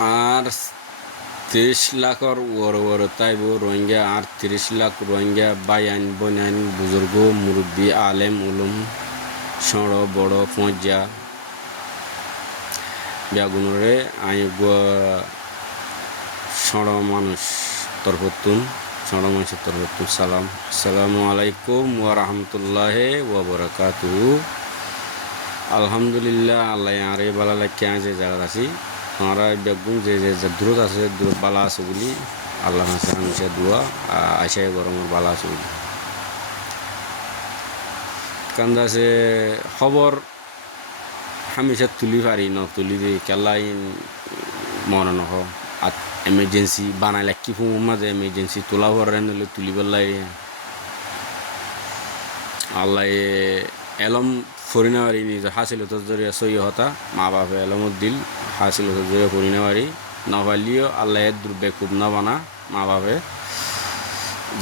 আর 30 লাখর ওর তাইব রোহিঙ্গা আর 30 লাখ রোহিঙ্গা বাইন বনাইন বুজুর্গ মুরব্বী আলেম উলুম সড় বড় পঞ্জা বেগুনরে আই সড় মানুষ তরফতুন সড় মানুষের তরফতুন সালাম আসসালামু আলাইকুম ওয়া রাহমাতুল্লাহি ওয়া বারাকাতুহু। আলহামদুলিল্লাহ আল্লাহ আরে বালা লাগে যে জায়গা আছি আমরা বেগুন যে দূরত আছে দূরত বালা আছে বলি আল্লাহ কাছে হামেশা দোয়া আশায় গরমের বালা আছে বলি কান্দা আছে খবর হামেশা তুলি পারি ন তুলি দিয়ে কেলাই মনে নহ আর এমার্জেন্সি বানাইলে কি ফুম মাঝে এমার্জেন্সি তোলা ভরে নিলে তুলি পেলাই আল্লাহ এলম ফরিনাবারি নিজ হাসিলতার জরিয়া সই হতা মা বাপে এলমত দিল হাসিলতার জরিয়া ফরিনাবারি নভালিও আল্লাহ দূর বেকুব না বানা মা বাপে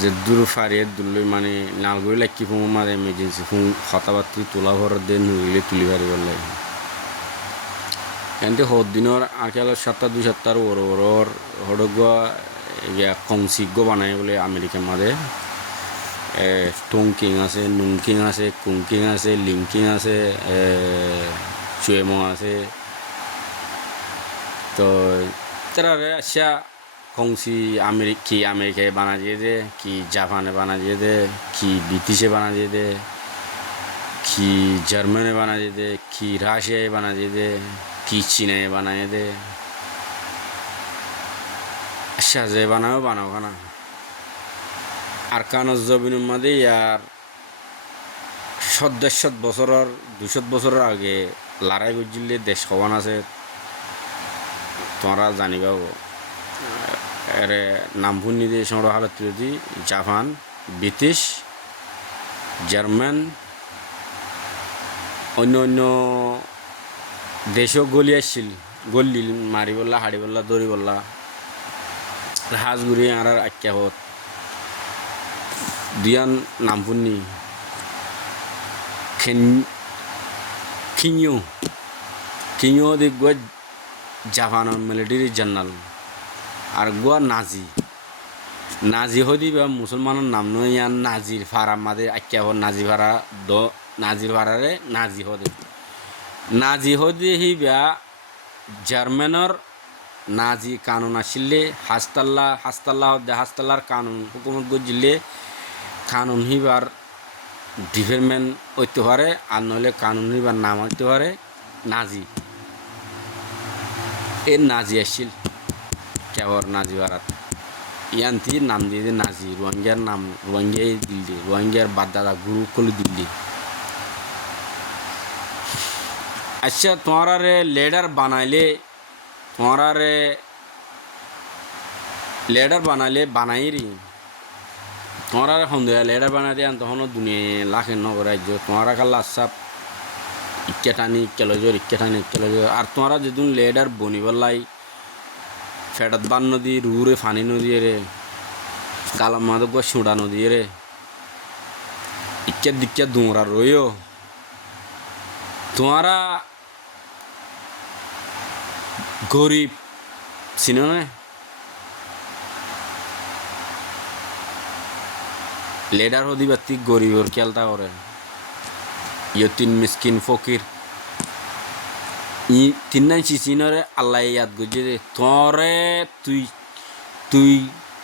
যে দূর ফারিয়ে দূরলৈ মানে নালগুড়ি লাকি ফুম মাঝে এমার্জেন্সি ফুম হতাবাত্রি তোলা ভরে দিয়ে নুইলে তুলি পারি বললাই কিন্তু হর দিনের আকেল 7-2 সপ্তাহ ওর হড়গুয়া ইয়া কংসিজ্ঞ বানায় বলে আমেরিকার মাঝে টংকিং আছে নুংকিং আছে কুংকিং আছে লিংকিং আছে চুয়েমো আছে তো তারা আচ্ছা কংসি আমেরিকায় বানা দিয়ে দে কি জাপানে বানা দিয়ে দে কি ব্রিটিশে বানা দিয়ে দে কি জার্মানে বানা দিয়ে দে কি রাশিয়ায় বানা দিয়ে দে কি চীনে বানায় দে আচ্ছা যে বানাও খানা আর কানজ জবিনের মধ্যে ইয়ার 100 বছরের 200 বছরের আগে লড়াই করছিলে দেশ খবান আছে তোমরা জানিবাও এরে নাম ভুনি দিয়ে সঙ্গে হালত যদি জাপান ব্রিটিশ জার্মান অন্য দেশও গলি আসছিল গল্লি মারি বললা হাড়ি বললা দড়ি বললা হাঁস ঘুরি আর আখ্যা হত দিয়ান নামপুনি কিনিও দি গুয়া জাপানের মিলিটারি জেনারেল আর গুয়া নাজি হদি বা মুসলমানের নাম নয় ইয়ান নাজির ফারা মাদের আখ্যা হত নাজির ফারারে নাজি হদি হি বা জার্মানের নাজি কানুন আসলে হাস্তাল্লার কানুন হুকুমত গজিলে কানুন হিবার ডিপার্টমেন্ট হইতে পারে আর নইলে কানুন হিবার নাম হইতে পারে নাজি এর নাজি আসছিল কেবর নাজি বারাত ইয়ান্তি নাম দিয়ে নাজি রোহিঙ্গার নাম রোহিঙ্গাই দিল্লি রোহিঙ্গার বাদদাদা গুরু কলি দিল্লি আচ্ছা তোমারা লেডার বানাইরি তোমারা সন্দেহ লেডার বানাই দিয়ে তখন দুনিয়া লাখের নগর রাজ্য তোমারা কাল্লা সাপ ইক্কা টানি আর তোমরা যেদিন লেডার বনিবলাই ফেটাত বান নদী রুরে ফানি নদী রে কালাম মাদক সুড়া নদী রে ইক্কা দুমরা রইও তোমরা গরিব চিনো না লেডার হদি বাতি গরিবর খেলতা করে ইয়তিন মিসকিন ফকির তিন চিচিনরে আল্লাহ ইয়াদ গজে দে তোরে তুই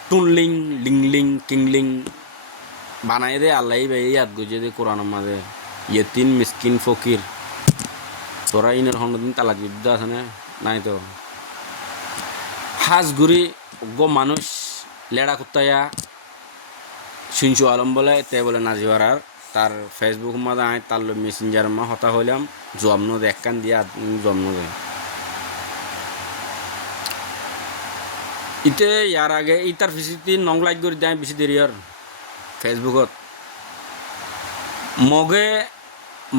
টুনলিং লিংলিং কিংলিং বানাই দে আল্লাহ ভাই ইয়াদ গজে দে কোরআন মাঝে ইয়তিন মিসকিন ফকির তোরা ইনের হন্দিন তালাক যুদ্ধ আছে না নাই তো হাঁস ঘুরি গো মানুষ লেড়া কুত্তায়া শুনছু আলম বলে তে বলে নাজিবার আর তার ফেসবুক মাদা আয় তার মেসেঞ্জার মা হতা হইলাম জমনো দে একখান দিয়া জমনো দে ইতে ইয়ার আগে ইতার ফিসিতি নং লাইক করে দেয় বেশি দেরি আর ফেসবুকত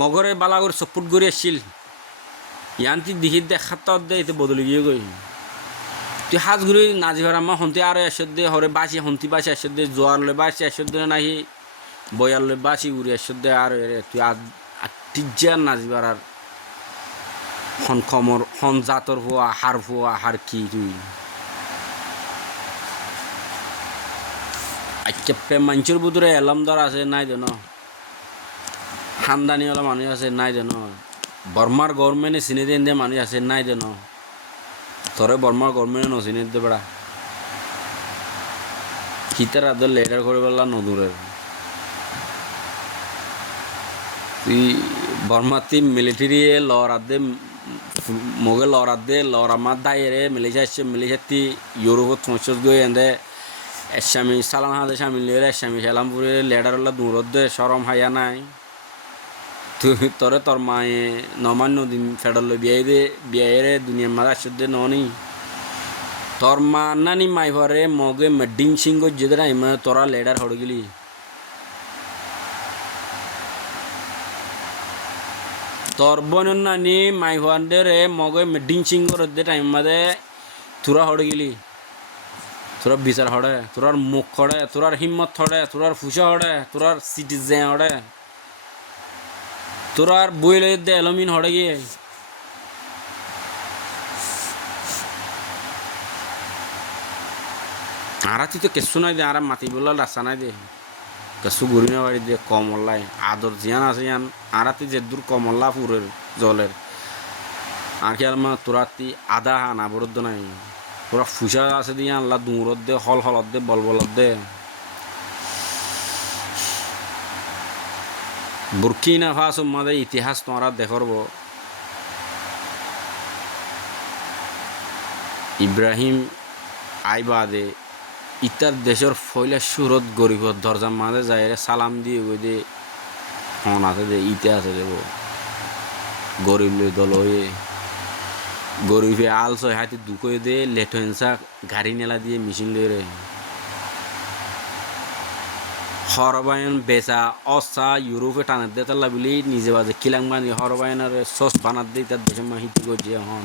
মগরে বালা করে সাপোর্ট করে আসছিল ইয়ান্তি দেখি দেখাত দে এতে বদলে গিয়ে গই তুই হাঁস ঘুরি নাজিবার আম্মা হন্তি আরো এসে দে হরে বাসি হন্তি বাসি এসে দে জোয়ার লে বাসি এসে দে নাহি বয়ার লে বাসি ঘুরি এসে দে আর তুই টিজার নাজিবার আর হন কমর হন জাতর ফুয়া হার কি তুই আজকে মানুষের ভিতরে এলম দর আছে নাই দেন খানদানি ওলা মানুষ আছে নাই দেন বর্মার গভর্নমেন্টে চিনে দেন দিয়ে মানুষ আছে নাই দেন তোরে বর্মার গভর্নমেন্টে নচিনে দে বেড়া কিতার আদর লেটার করে পেলা নদূরের তুই বর্মাতি মিলিটারি লড়াদে মোগে লড়াদে লড়ামার দায়েরে মিলিশাতি ইউরোপত পৌঁছত গই এন্দে এসামি সালাম হাতে সামিল নিয়ে এসামি সালামপুরে লেডার হল্লা দূরত দে সরম হাইয়া নাই তুই তোরে তোর মায়ে নমান নদীন ফেডাল বিয়াইরে দুনিয়ার মাঝে আসত দে ননি তোর মা নানি মাই ভরে মগে মেডিং সিংহ যেতে নাই তোরা লেডার হড় গেলি তোর বোন নানি মাই ভান্ডে মগে মেডিং সিংহ দে টাইম মাঝে তোরা হড় গেলি তোরা বিচার হড়ে তোরার মুখ হড়ে তোরার হিম্মত হড়ে তোরার ফুসা হড়ে তোরার সিটিজেন হড়ে তোরার বই লই দে এলমিন হড়ে গিয়ে আরা তুই তো কেসু নাই দে আরা মাতি বললা রাস্তা নাই দে কেসু ঘুরি না বাড়ি দে কমল্লাই আদর জিয়ান আছে ইয়ান আরা তুই যে দূর কমল্লা পুরের জলের আর কি আলমা তোরা তুই আদা হানা বরদ্দ নাই তোরা ফুসা আছে দিয়ে আল্লাহ দূরত দে হলত দে বলত দে বুরকিনা ফাসো মাদে ইতিহাস তোমরা দেখরব ইব্রাহিম আইবাদে ইতার দেশের ফয়লা সুরত গরিবর দরজা মাঝে যায় সালাম দিয়ে গই দে হন আছে দে ইতে আছে দেব গরিব লই দল হয়ে গরিবে আলস হাতে দুকই দে লেটেন্সা গাড়ি নেলা দিয়ে মেশিন লই রে হরবায়ন বেচা অসা ইউরোপে টানার দে তাল্লা বলি নিজে বাজে কিলাং বানি হরবায়নের সস বানার দিয়ে তার দেশের মা হিটি গজিয়ে হন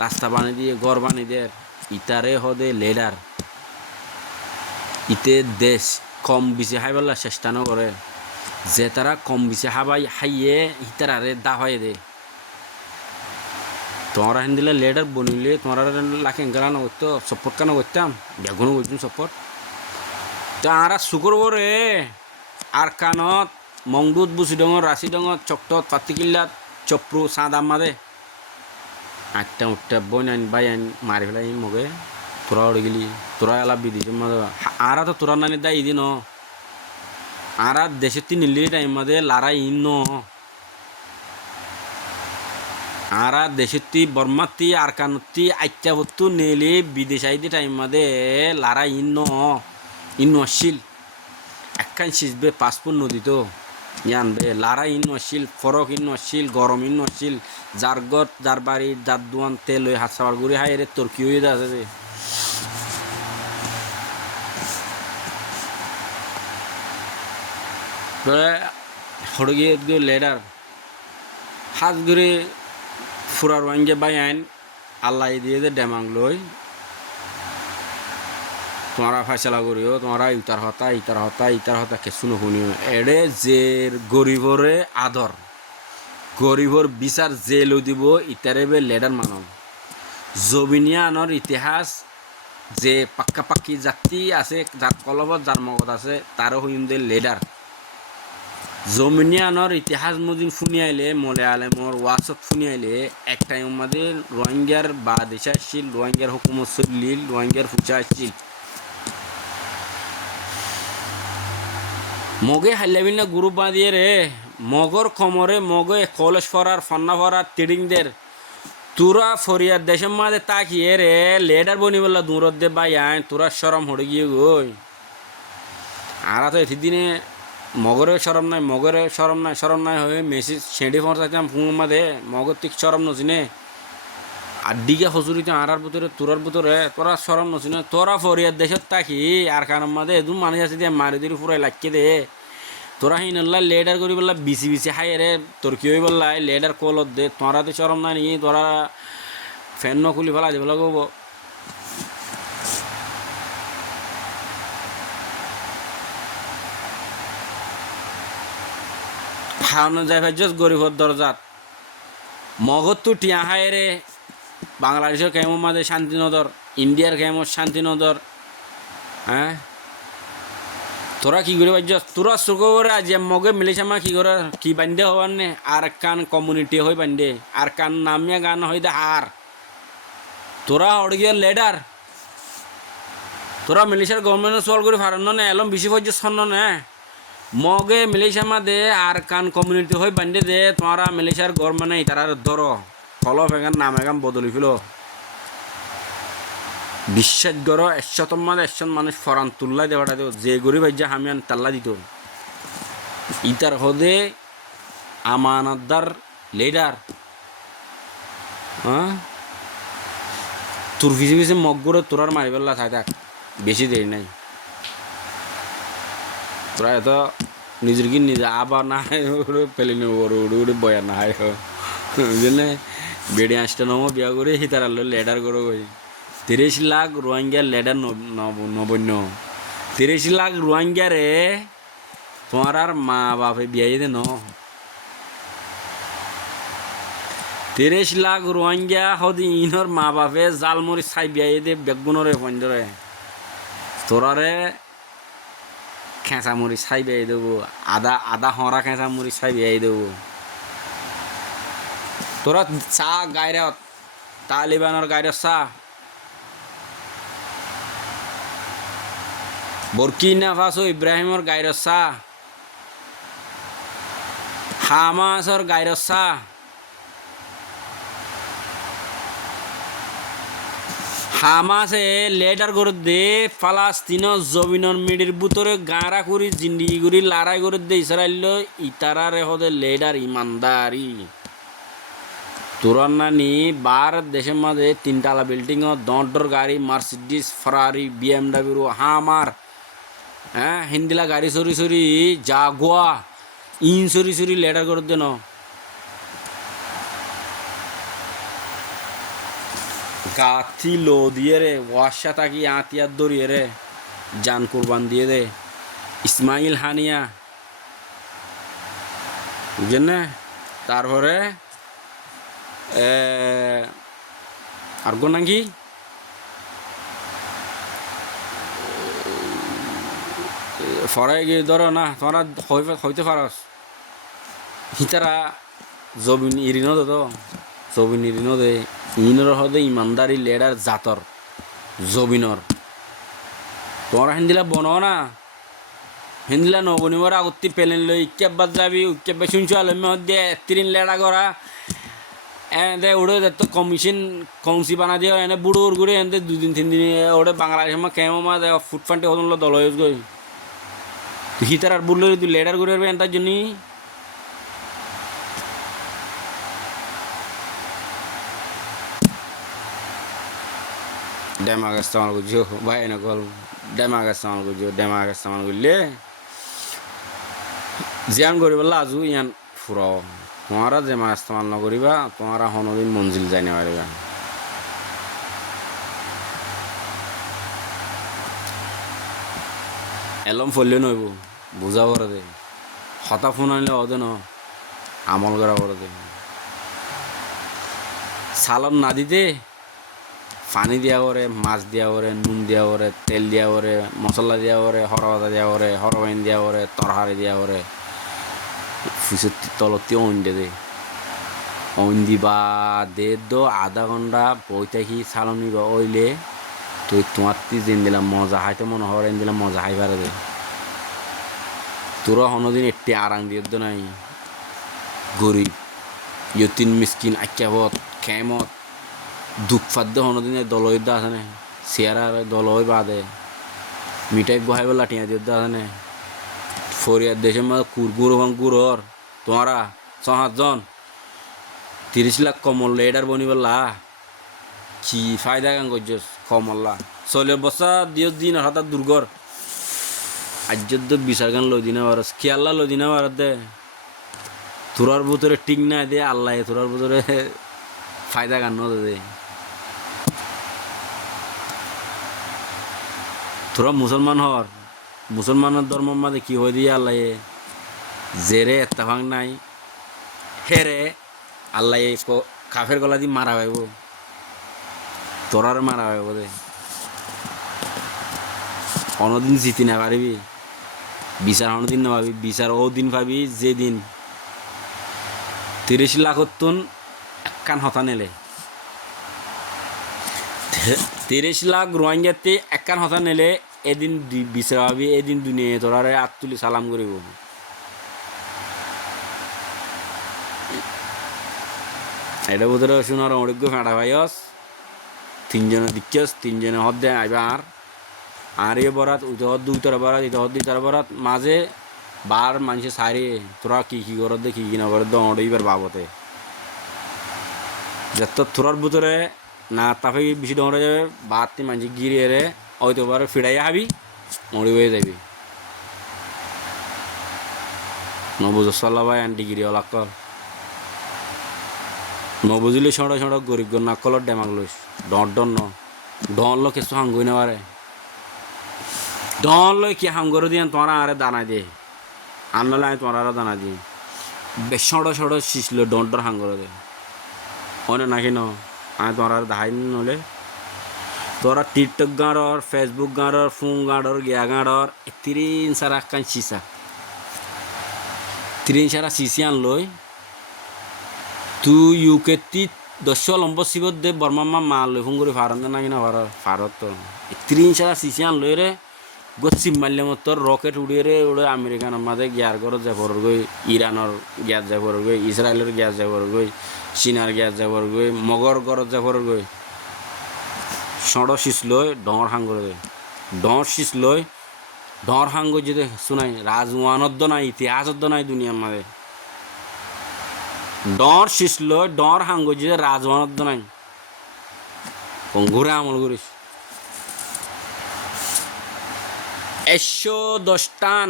রাস্তা বানিয়ে দিয়ে ঘর বানিয়ে দে ইতারে হদে লেডার ইতে দেশ কম বেশি হাইবাল্লা চেষ্টা ন করে যে তারা কম বেশি হাবাই হাইয়ে হিতারে দা হয় দে তোমরা হেন দিলে লেডার বনিলে তোমরা লাখে গেলানো করতো সাপোর্ট কেন করতাম বেগুনও করতাম সাপোর্ট তো আরা শুকুর রে আর কানত মংদুত বুসি ডঙর রাশি ডঙর চকটত পাতিকিল্লাত চপ্রু সাদাম মাদে আটটা উঠটা বই আইন বাই আইন মারি ফেলাই মগে তোরা উড়ে গেলি তোরা এলা বিদিস আরা তো তোরা নানি দায় ইদি ন আরা দেশের তি নিলি টাইম মাদে লারা ইন ন আরা দেশের তি বর্মাতি আর কানতি আইটা ভত্তু নেলি বিদেশ আইদি টাইম মাদে লারা ইন ন ইন অশিল একখান সিজবে পাসপোর্ট নদী তো ইয়ানবে লারা ইন অশিল ফরক ইন অশিল গরম ইন অশিল যার গত যার বাড়ি যার দোয়ান তেল ওই হাত সাবার ঘুরে হাই রে তোর কি হয়ে আছে রে হড়গিয়ে লেডার হাত ঘুরে ফুরার ওয়াঙ্গে বাই আইন আল্লাহ দিয়ে দে ডেমাং লই তোমরা ফয়সলা করিও তোমরা ইতার হতা কিছু নুশুনিও এড়ে যে গরিবরে আদর গরিবর বিচার জেল দিব ইতারে বে লেডার মানব জবিনিয়া আনর ইতিহাস যে পাক্কা পাক্কি জাতি আছে যার কলবত যার মগত আছে তারও হইম দে লেডার জমিনিয়ানর ইতিহাস মদিন শুনিয়াইলে মলয়ালমর ওয়াসত শুনিয়াইলে এক টাইম আমাদের রোহিঙ্গার বা দেশে আসছিল রোহিঙ্গার হুকুমত চলিল রোহিঙ্গার ফুচা আসছিল মগে হাইলাবিন না গ্রুপ বাঁধিয়ে রে মগর কমরে মগে কলেজ ফরার ফন্না ফরার তিডিংদের তোরা ফরিয়ার দেশের মাঝে তাকিয়ে রে লেডার বনি বললা দূরত দে বাই আইন তোরা সরম হড়ে গিয়ে গই আর তো এটি দিনে মগরে সরম নাই হয়ে মেসি ছেঁড়ে ফসাইতাম ফুঁ মাদে মগর ঠিক সরম নচিনে আড্ডিকে হজুরিতে আড়ার ভিতরে তোরার ভিতরে তোরা সরম নচিনে তোরা ফরিয়ার দেশত তাকি আর কারণ মাদে এদু মানুষ আছে দিয়ে মারি দিলি ফুরাই লাগিয়ে দে তোরা হিন লেডার করি বললা বিসি হাই রে তোর কি হয়ে বললা লেডার কলত দে তোরা তো সরম নাই নি তোরা ফ্যান ন খুলি ফেলা দেবলা গব খাওয়ানো যায় ভাই জাস্ট গরিবর দরজাত মগত তো টিয়া হায় রে বাংলাদেশের কেমন মাঝে শান্তিনগর ইন্ডিয়ার কেমন শান্তিনগর হ্যাঁ তোরা কি করে পাইছ তোরা চোখ করে আজ মগে মিলেছে মা কি করে কি বান্ধে হবার নে আর কান কমিউনিটি হয়ে বান্ধে আর কান নামিয়া গান হয়ে দে হার তোরা অড়গিয়ার লেডার তোরা মিলিশার গভর্নমেন্ট সল করে ফারান না এলম বেশি পর্য সন্ন না মগে মিলিশা মাদে আর কান কমিউনিটি হয়ে বান্ধে দে তোমরা মিলিশার গভর্নমেন্ট তারা ধরো ফলো ফেগান নাম এগাম বদলি ফেল বিশ্বাস করো 100 মানুষ ফরান তুল্লা দেওয়াটা দেব যে গরিব যা হামিয়ান তাল্লা দিত ইতার হদে আমানতদার লিডার হ্যাঁ তোর পিছিয়ে পিছিয়ে মগ করে তোরার মারিবেলা থাক থাক বেশি দেরি নাই তোরা এত নিজের কি নিজে আবার না পেলে নেব উড়ে বয়া না হয় বুঝলে বেড়ে আসতে নব বিয়া করে হিতার লেডার করো 30 লাখ রোহিঙ্গা লেডার নবন্য 30 লাখ রোহিঙ্গা রে তোমার আর মা বাপে বিয়ে দে ন 30 লাখ রোহিঙ্গা হদি ইনর মা বাপে জালমরি ছাই বিয়ে দে বেগুনরে পঞ্জরে তোরারে খেঁচা মুড়ি ছাই বিয়ে দেবো আদা হরা খেঁচা মুড়ি ছাই বিয়ে দেবো তোরা চা গাইরে তালিবানের গাইরে চা বুরকিনা ফাসো ইব্রাহিমর গাইরে চা হামাসর গাইরে চা হামাসে লেটার করে দে ফালাস্তিন জমিনের মিডির ভিতরে গাঁরা করি জিন্দিগি করি লড়াই করে দে ইসরায়েল ইতারারে হদে লেডার ইমানদারি তোরার নানি ভারত দেশের মাঝে 3 বিল্ডিং দর গাড়ি মার্সিডিস ফরারি BMW হামার হ্যাঁ হিন্দিলা গাড়ি সরি সরি জাগুয়া ইন সরি সরি লেটার করে দেন গাথি লো দিয়ে রে ওয়াশা তাকি আতিয়ার দরিয়ে রে জান কুরবান দিয়ে দে ইসমাইল হানিয়া বুঝলেন না তারপরে আর গো নাকি ফরাই গিয়ে ধরো না তোমরা হইতে পারস হিতারা জমিন ইরিন দে তো জমিন ইরিন দে ইনর হদে ইমানদারি লেডার জাতর জমিনর তোমরা হিন্দিলা বনো না হিন্দিলা নবনিবার আগতি পেলেন লই ইক্যাব্বাদ যাবি উক্যাব্বা শুনছো আলমে হদে 3 লেডা করা এনে ওড়ে তো কমিশন কৌশি বানা দিয়ে এনে বুড়োর ঘুরে এনে 2 দিন 3 দিন ওড়ে বাংলাদেশ মা কেমন মা ফুটফান্টে হদন দল হয়ে গই হিতার আর বললো তুই লেডার করে আসবে এটার জন্য ড্যামাগ ইস্তেমাল করছো ভাই না কল ড্যামাগ ইস্তেমাল করছো ড্যামাগ ইস্তেমাল করলে জিয়ান করি বললা আজু ইয়ান ফুরাও তোমারা ড্যামাগ ইস্তেমাল নকরিবা তোমারা হনদিন মঞ্জিল যাই না পারিবা এলম ফললে নইব বুঝা করে দে হতা ফোন আনলে হদে ন আমল করা করে দে সালাম না দিতে পানি দিয়া করে মাছ দিয়া করে নুন দিয়া করে তেল দিয়া করে মশলা দিয়া করে হরবাদা দিয়া করে হরবাইন দিয়া করে তরহারি দিয়া করে ফুসের তলতি অইন্ডে দে অইন দিবা দে দো আধা ঘন্টা বই থাকি সালাম নিবা ওইলে তুই তোমার যেন দিলাম মজা হাইতে মনে হয় এন দিলাম মজা হাই পারে দে তোরা হনদিন একটি আরাম দিয়ে দো নাই গরিব ইয়তিন মিসকিন আক্যাবত খেমত দুঃখ ফাদ্য হনদিনে দলইদ আছে না চেয়ারা দলই বাদে মিঠাই বহাই বলা টিয়া দিয়ে আছে না ফরিয়ার দেশের মধ্যে গুড় এবং গুড়র তোমারা 6-7 জন 30 লাখ কমল লেডার বনি বললা কি ফায়দা গান করছস কমল্লা 40 বছর দিন হঠাৎ দুর্গর আজ্যদ বিচার গান লই দিনা পারস কি আল্লাহ লই দিনা পারত দে তোরার ভিতরে ঠিক না দে আল্লাহ তোরার ভিতরে ফায়দা গান দে তোরা মুসলমান হর মুসলমানের ধর্ম মাঝে কি হয়ে দিয়ে আল্লাহ জেরে এত্তাফাং নাই হেরে আল্লাহ কাফের গলা দিয়ে মারা হইব, তোরার মারা হইব দে, অনদিন জিতি না পারিবি, বিচার অনদিন না পাবি, বিচার ও দিন পাবি যেদিন 30 লাখ একখান হতা নেলে, 30 লাখ রোহিঙ্গাতে একখান হতা নেলে এদিন বিচার পাবি, এদিন দুনিয়া তোরারে হাত তুলি সালাম করিব। এটা বোধহয় শোনার অনেক ফেঁড়া ভাইস, 3 জনে দিচ্ছস, 3 জনে হদ দেয় আইবা আর এ বরাত উইতে হদ দুইটার বরাত, ইতে হদ দুইটার বরাত, মাঝে বার মানুষে সারে তোরা কি করত দে কি না করত এইবার বাবতে যত তোরার ভিতরে না তাপে বেশি ডরে যাবে, বাড়তি মানুষ গিরিয়ে রে হয়তো পারে ফিরাইয়া হাবি মরি হয়ে যাবি। নবুজসাল্লা ভাই আন্টি গিরি অলাক্কল নবুজিলে ছড়া ছড়া গরিব নাকলর ডেমাক লইস ডন ডন লো কিছু হাঙ্গুই না পারে, ডন লই কি হাঙ্গর দিয়ে তোরা আরে দানা দিয়ে আনলে আমি তোমার আরো দানা দিই, বেশ ছড়ো শিশল ডর হাঙ্গর দে অনে নাকি ন আমি তোমার আর দাহাই নলে তোরা টিকটক গাঁড়র, ফেসবুক গাঁড়র, ফোন গাঁড়র, গিয়া গাঁড়র 3 সারা কান সিসা 3 সারা সিসি আন লই তুই ইউকে 10 লম্ব শিবত দে বর্মা মা লই ফোন করে ফারন নাকি না ফারত তো 3 সারা সিসি আন লই রে গচ্ছিম মারলে মতো রকেট উড়িয়ে রে উড়ে আমেরিকান মাঝে গ্যার ঘর যাবর গই, ইরানের গ্যাস যাবর গই, ইসরায়েলের গ্যাস যাবর গই, চীনার গ্যাস যাবর গই, মগর ঘরত যাবর গই, সড় শীষ লই ডর হাঙ্গর দে ডর শীষ লই ডর হাঙ্গ যদি শুনাই রাজওয়ানদ্দ নাই ইতিহাসদ্দ নাই দুনিয়ার মাঝে ডর শীষ লই ডর হাঙ্গ যদি রাজওয়ানদ্দ নাই ঘুরে আমল করিস 110 টান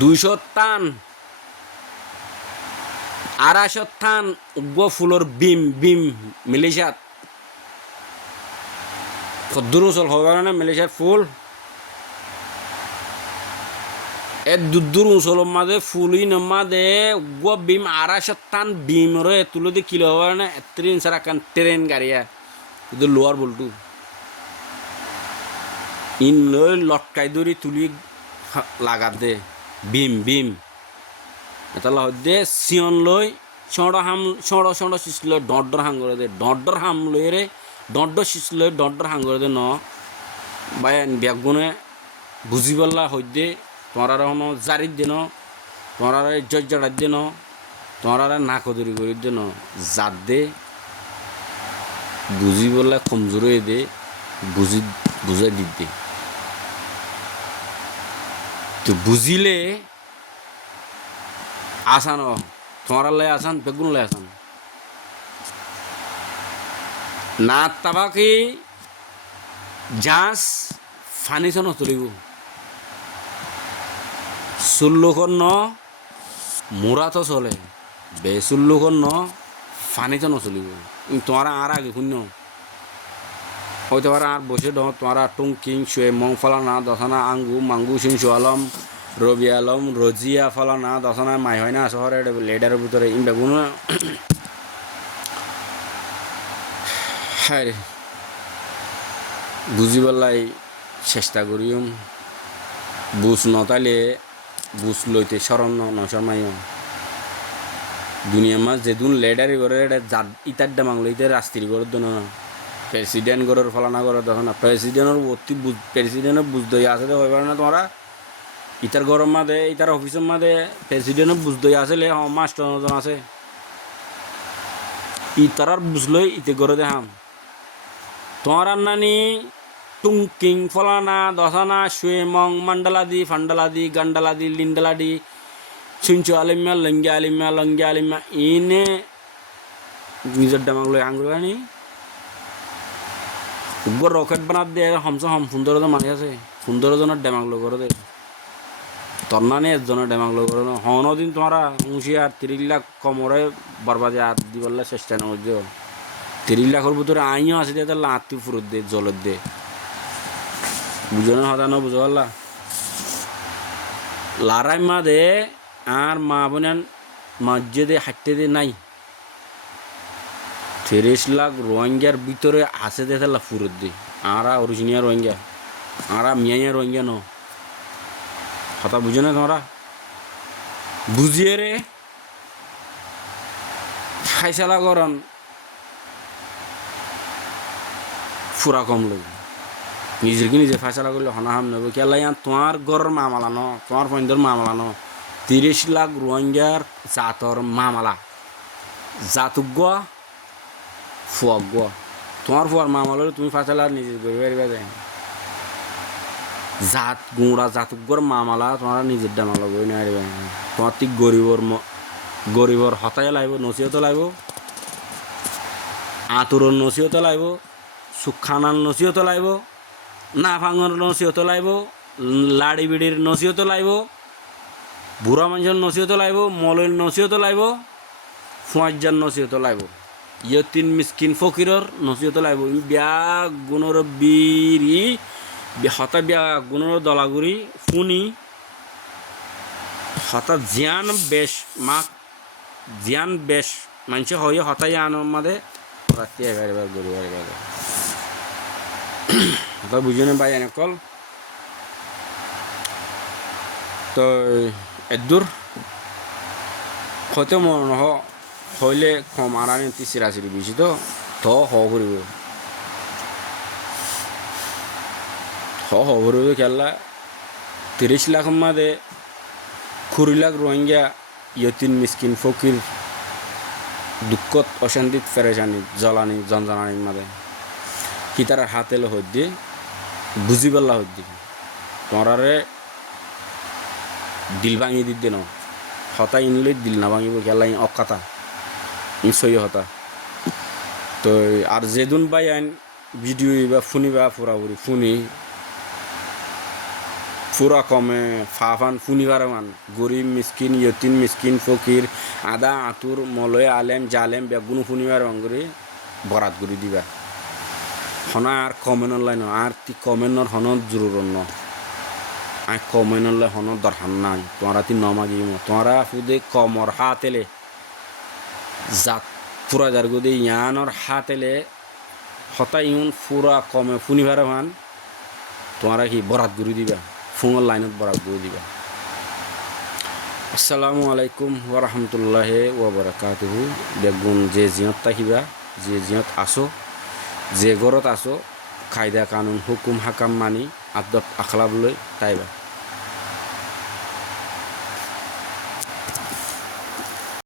200 টান 250 টান উগ্র ফুলর বিম মিলিশাত কদ্দুর চল হবে না মিলিশাত ফুল এ দুদ্দুর উঁচলের মাঝে ফুলই মাঝে উগ্র বিম 250 টান বিম রে তুলে দিয়ে কিলো হবে না 3 সারা কান ট্রেন গাড়িয়া কিন্তু লোয়ার বলটু ইন লই লটকাই দড়ি তুলি লাগাত দে বিম এটা লহ দে সিয়ন লই ছড় শিশ লই ডর হাঙ্গরে দে ডর হাম লই রে ডর শিশ লই ডর হাঙ্গরে দে ন বায়ান ব্যাগুনে বুঝি পারলা হইদে তোমার হন জারির দিন তোমার জজ্জাড়ার দিন তোমার নাকদরি করে দিন জাত দে বুঝি বললা কমজোর হয়ে দে বুঝাই দিক দে তো বুঝিলে আসান তোমার লাই আসান বেগুন লাই আসান না তাবাকি জাঁচ ফানি চন তুলিব 16 ন মোরা তো চলে বে 16 ন ফানি চন চলিব তোমার আর আগে শূন্য হয়তো পারে আর বসে ড তোমার টুংকিং শুয়ে মং ফলানা দশনা আঙ্গু মাঙ্গু সিং আলম রবি আলম রজিয়া ফলানা দশনা মাই হয় না শহরের লেডারের ভিতরে ইন বেগুন হ্যাঁ বুঝি পেলাই চেষ্টা করিম বুঝ নতাইলে বুঝ লইতে শরণ নশরমাই দুনিয়া মাছ যেদিন লেডারি করে এটা ইতার ডামাং লইতে রাস্তির করে দেন না প্রেসিডেন্ট গরের ফলানা করে দেখো না প্রেসিডেন্টের অতি প্রেসিডেন্টের বুঝতে আছে হয়ে পারে না তোমরা ইতার গরম মাদে ইতার অফিসের মাদে প্রেসিডেন্টের বুঝতে আসলে মাস্টার নজন আছে ইতার আর বুঝলই ইতে করে দেখাম তোমার নানি টুংকিং ফলানা দশানা শুয়ে মং মান্ডালাদি ফান্ডালাদি গান্ডালাদি লিন্ডালাদি শুনছো আলিমা লঙ্গি আলিমা ইনে নিজের ডামাক লই আঙুল আনি উপর রকেট বানাত দিয়ে হমসে হম 15 মানুষ আছে 15 জনের ডেমাক লো করে দে তন্নানি 1 জনের ডেমাক লো করে হন দিন তোমরা হুঁশিয়ার 30 লাখ কমরে বরবাদে আর দিবলে চেষ্টা না বুঝছো 30 লাখের ভিতরে আইও আছে দিয়ে তাহলে আত্মি ফুরত দে জলত দে বুঝো না হতা না বুঝো পারলা লারাই মা দে আর মা বোনান মসজিদে হাঁটতে দে নাই 30 লাখ রোহিঙ্গার ভিতরে আছে দেখলা ফুরত দি আরা অরিজিনাল রোহিঙ্গা আরা মিয়াইয়া রোহিঙ্গা ন কথা বুঝো না তোমরা বুঝিয়ে রে ফাইসালা করন ফুরা কম লোক নিজেকে নিজে ফাইসালা করলে হনা হাম নেব কেলা ইয়ান তোমার ঘরের মামলা ন তোমার ফন্দর মামলা ন 30 লাখ রোহিঙ্গার জাতর মামলা জাতুক ফুয়াক তোমার ফুয়ার মামলা তুমি ফাইসালা নিজে করে পারিবা যায় জাত গুঁড়া জাতুকর মামলা তোমার নিজের ডামালা করে নিয়ে পারিবা তোমার ঠিক গরিবর হতাই লাগব নসিহত লাগব আতুরর নসিহত লাগব সুখানার নসিহত লাগব না ভাঙর নসিহত লাগব লাড়ি বিড়ির নসিহত লাগব বুড়া মানুষের নসিহত লাগব মলের নসিহত লাগব ফুঁয়ার নসিহত লাগব ইয়তিন মিসকিন ফকিরর নসিহত লাগব বিয়া গুণর বিড়ি হতা বিয়া গুণর দলাগুড়ি ফুনি হঠাৎ জিয়ান বেশ মা জিয়ান বেশ মানুষ হয়ে হতাই আনার মাঝে রাত্রি এবার গরু এবার হঠাৎ বুঝি না ভাই এনেকল তো এদূর হয়তো মনে হইলে কম আনানি চিরাচিরি বেশি তো করিব করিব খেলা 30 লাখ মাঝে 20 লাখ রোহিঙ্গা ইয়তিন মিসকিন ফকির দুঃখত অশান্তিত ফেরেশানি জ্বালানি জনজানানির মাঝে কিতার হাতে হদ্দি বুঝি পেলা হদ্দি তোমারে দিল ভাঙি দিতে ন হতা ইনলে দিল না ভাঙিব খেলা অকাতা সই হতা তো আর যেদিন বাই আইন ভিডিও বা ফুনিবা ফুরাফুরি ফুনি ফুরা কমে ফাফান ফুনিবার মান গরিব মিসকিন ইয়তিন মিসকিন ফকির আদা আতুর মলয় আলেম জালেম বেগুন ফুনিবার করে বরাত করে দিবা হনা আর কমেনর লাইন আর তি কমেনর হন জরুর ন আই কমেনর লাই হন দরকার নাই তোমরা তি নমাগিম তোমরা ফুদে কমর হাতেলে জাত ফুরা যার গদে ইয়ানর হাতেলে হতা ইউন ফুরা কমে ফুনিবার মান তোমরা কি বরাত করে দিবা ফুঙর লাইনত বরাত করে দিবা আসসালামু আলাইকুম ওয়া রাহমাতুল্লাহি ওয়া বারাকাতুহু বেগুন যে জিয়ত থাকিবা যে জিয়ত আসো যে ঘরত আসো কায়দা কানুন হুকুম হাকাম মানি আদব আখলাক লৈ তাইবা